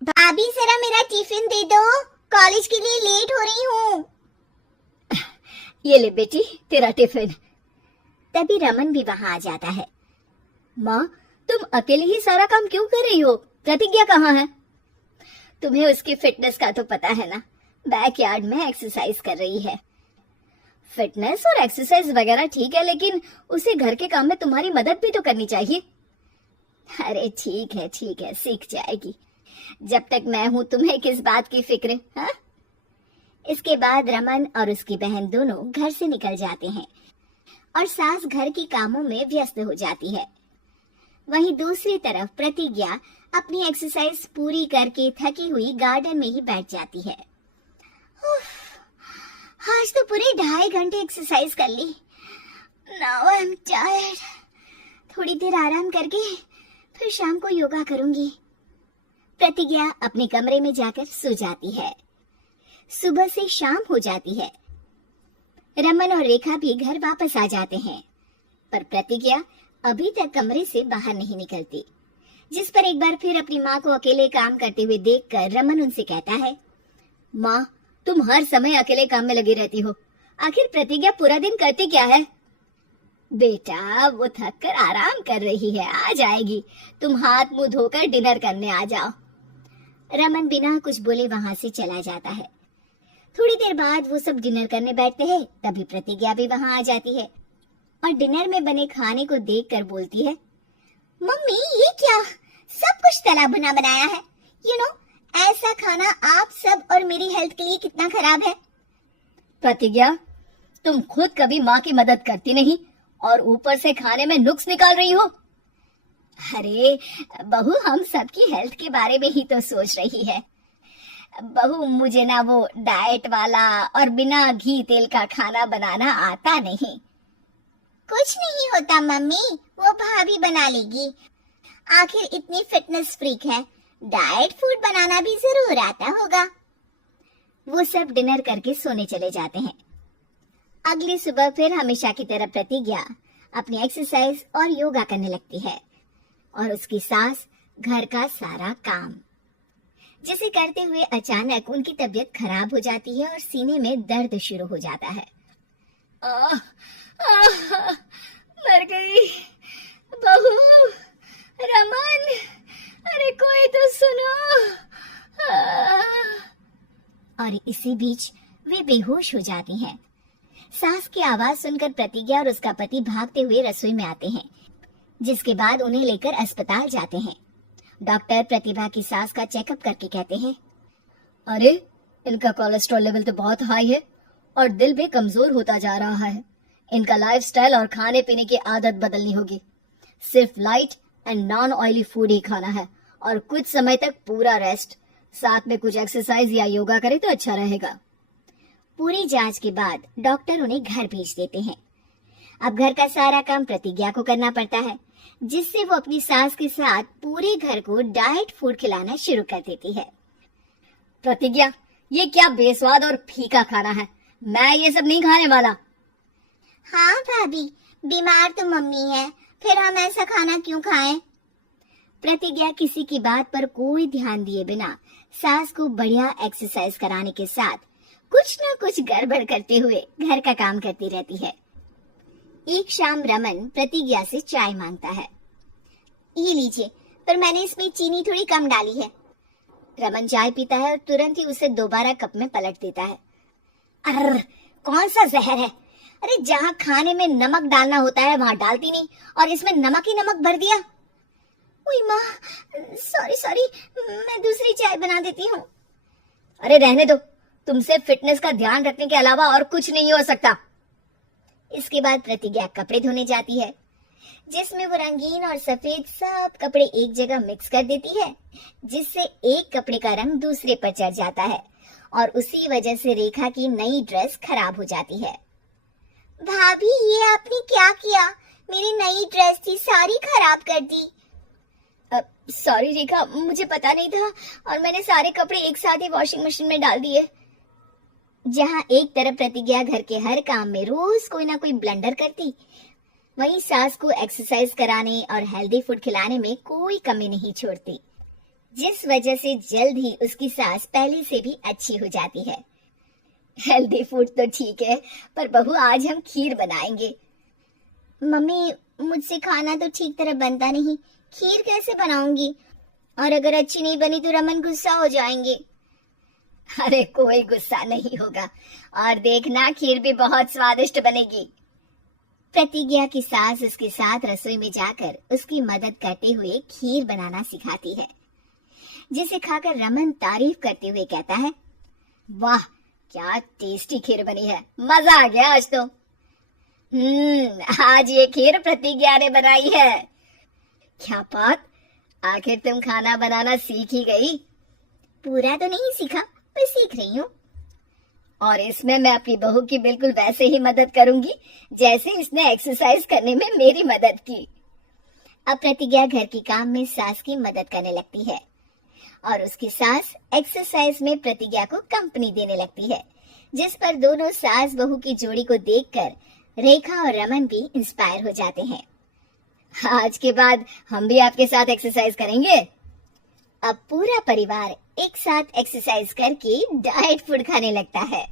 भाभी जरा मेरा टिफिन दे दो, कॉलेज के लिए लेट हो रही हूँ। ये ले बेटी तेरा टिफिन। तभी रमन भी वहां आ जाता है। माँ, तुम अकेले ही सारा काम क्यों कर रही हो? प्रतिज्ञा कहाँ है? तुम्हें उसकी फिटनेस का तो पता है ना, बैकयार्ड में एक्सरसाइज कर रही है। फिटनेस और एक्सरसाइज वगैरह ठीक है, लेकिन उसे घर के काम में तुम्हारी मदद भी तो करनी चाहिए। अरे ठीक है, सीख जाएगी। जब तक मैं हूं तुम्हें किस बात की फिक्र, हाँ? इसके बाद रमन और उसकी बहन दोनों घर से निकल जाते हैं और सास घर के कामों में व्यस्त हो जाती है। वहीं दूसरी तरफ प्रतिज्ञा अपनी एक्सरसाइज पूरी करके थकी हुई गार्डन में ही बैठ जाती है। आज तो पूरे 2.5 घंटे एक्सरसाइज कर ली। Now I am tired. थोड़ी देर आराम करके फिर शाम को योगा करूंगी। प्रतिज्ञा अपने कमरे में जाकर सो जाती है। सुबह से शाम हो जाती है। रमन और रेखा भी घर वापस आ जाते हैं, पर प्रतिज्ञा अभी तक कमरे से बाहर नहीं निकलती, जिस पर एक बार फिर अपनी माँ को अकेले काम करते हुए देखकर रमन उनसे कहता है, माँ, तुम हर समय अकेले काम में लगी रहती हो, आखिर प्रतिज्ञा पूरा दिन करती क्या है? बेटा, वो थक कर आराम कर रही है, आ जाएगी। तुम हाथ मुंह धोकर डिनर करने आ जाओ। रमन बिना कुछ बोले वहां से चला जाता है। थोड़ी देर बाद वो सब डिनर करने बैठते हैं, तभी प्रतिज्ञा भी वहां आ जाती है और डिनर में बने खाने को देखकर बोलती है, मम्मी ये क्या, सब कुछ तला भुना बनाया है। ऐसा खाना आप सब और मेरी हेल्थ के लिए कितना खराब है। प्रतिज्ञा, तुम खुद कभी माँ की मदद करती नहीं और ऊपर से खाने में नुक्स निकाल रही हो। अरे बहू, हम सबकी हेल्थ के बारे में ही तो सोच रही है। बहू, मुझे ना वो डाइट वाला और बिना घी तेल का खाना बनाना आता नहीं। कुछ नहीं होता मम्मी, वो भाभी बना लेगी। आखिर इतनी फिटनेस फ्रीक है, डाइट फूड बनाना भी जरूर आता होगा। वो सब डिनर करके सोने चले जाते हैं। अगली सुबह फिर हमेशा की तरह प्रतिज्ञा अपनी एक्सरसाइज और योगा करने लगती है और उसकी सास घर का सारा काम, जिसे करते हुए अचानक उनकी तबीयत खराब हो जाती है और सीने में दर्द शुरू हो जाता है। मर गई बहू। रमन, अरे कोई तो सुनो। और इसी बीच वे बेहोश हो जाती हैं। सास की आवाज सुनकर प्रतिज्ञा और उसका पति भागते हुए रसोई में आते हैं, जिसके बाद उन्हें लेकर अस्पताल जाते हैं। डॉक्टर प्रतिभा की सास का चेकअप करके कहते हैं, अरे इनका कोलेस्ट्रॉल लेवल तो बहुत हाई है और दिल भी कमजोर होता जा रहा है। इनका लाइफस्टाइल और खाने पीने की आदत बदलनी होगी। सिर्फ light and non oily food ही खाना है और कुछ समय तक पूरा रेस्ट, साथ में कुछ एक्सरसाइज या योगा करे तो अच्छा रहेगा। पूरी जांच के बाद डॉक्टर उन्हें घर भेज देते हैं। अब घर का सारा काम प्रतिज्ञा को करना पड़ता है, जिससे वो अपनी सास के साथ पूरे घर को डाइट फूड खिलाना शुरू कर देती है। प्रतिज्ञा, ये क्या बेस्वाद और फीका खाना है, मैं ये सब नहीं खाने वाला। हाँ भाभी, बीमार तो मम्मी है, फिर हम ऐसा खाना क्यों खाएं? प्रतिज्ञा किसी की बात पर कोई ध्यान दिए बिना सास को बढ़िया एक्सरसाइज कराने के साथ कुछ न कुछ गड़बड़ करते हुए घर का काम करती रहती है। एक शाम रमन प्रतिज्ञा से चाय मांगता है। ये लीजिए, पर मैंने इसमें चीनी थोड़ी कम डाली है। रमन चाय पीता है और तुरंत ही उसे दोबारा कप में पलट देता है। अर्र, कौन सा जहर है? अरे जहाँ खाने में नमक डालना होता है वहाँ डालती नहीं और इसमें नमक ही नमक भर दिया। ओए माँ, सॉरी, मैं दूसरी चाय बना देती हूँ। अरे रहने दो, तुमसे फिटनेस का ध्यान रखने के अलावा और कुछ नहीं हो सकता। इसके बाद प्रतिज्ञा कपड़े धोने जाती है, जिसमें वो रंगीन और सफेद सब कपड़े एक जगह मिक्स कर देती है, जिससे एक कपड़े का रंग दूसरे पर चढ़ जाता है और उसी वजह से रेखा की नई ड्रेस खराब हो जाती है। भाभी, ये आपने क्या किया? मेरी नई ड्रेस थी, सारी खराब कर दी। सॉरी रेखा, मुझे पता नहीं था और मैंने सारे कपड़े एक साथ ही वॉशिंग मशीन में डाल दिए। जहाँ एक तरफ प्रतिज्ञा घर के हर काम में रोज कोई ना कोई ब्लंडर करती, वहीं सास को एक्सरसाइज कराने और हेल्दी फूड खिलाने में कोई कमी नहीं छोड़ती। जिस वजह से जल्द ही उसकी सांस पहले से भी अच्छी हो जाती है। हेल्दी फूड तो ठीक है, पर बहू आज हम खीर बनाएंगे। मम्मी, मुझसे खाना तो ठीक तरह बनता नहीं, खीर कैसे बनाऊंगी? और अगर अच्छी नहीं बनी तो रमन गुस्सा हो जाएंगे। अरे कोई गुस्सा नहीं होगा, और देखना खीर भी बहुत स्वादिष्ट बनेगी। प्रतिज्ञा की सास उसके साथ रसोई में जाकर उसकी मदद करते हुए खीर बनाना सिखाती है, जिसे खाकर रमन तारीफ करते हुए कहता है, वाह क्या टेस्टी खीर बनी है, मजा आ गया आज तो। आज ये खीर प्रतिज्ञा ने बनाई है। क्या बात, आखिर तुम खाना बनाना सीख ही गई? पूरा तो नहीं सीखा, पर सीख रही हूँ। और इसमें मैं अपनी बहू की बिल्कुल वैसे ही मदद करूंगी जैसे इसने एक्सरसाइज करने में मेरी मदद की। अब प्रतिज्ञा घर के काम में सास की मदद करने लगती है और उसकी सास एक्सरसाइज में प्रतिज्ञा को कंपनी देने लगती है, जिस पर दोनों सास बहू की जोड़ी को देखकर रेखा और रमन भी इंस्पायर हो जाते हैं। आज के बाद हम भी आपके साथ एक्सरसाइज करेंगे। अब पूरा परिवार एक साथ एक्सरसाइज करके डाइट फूड खाने लगता है।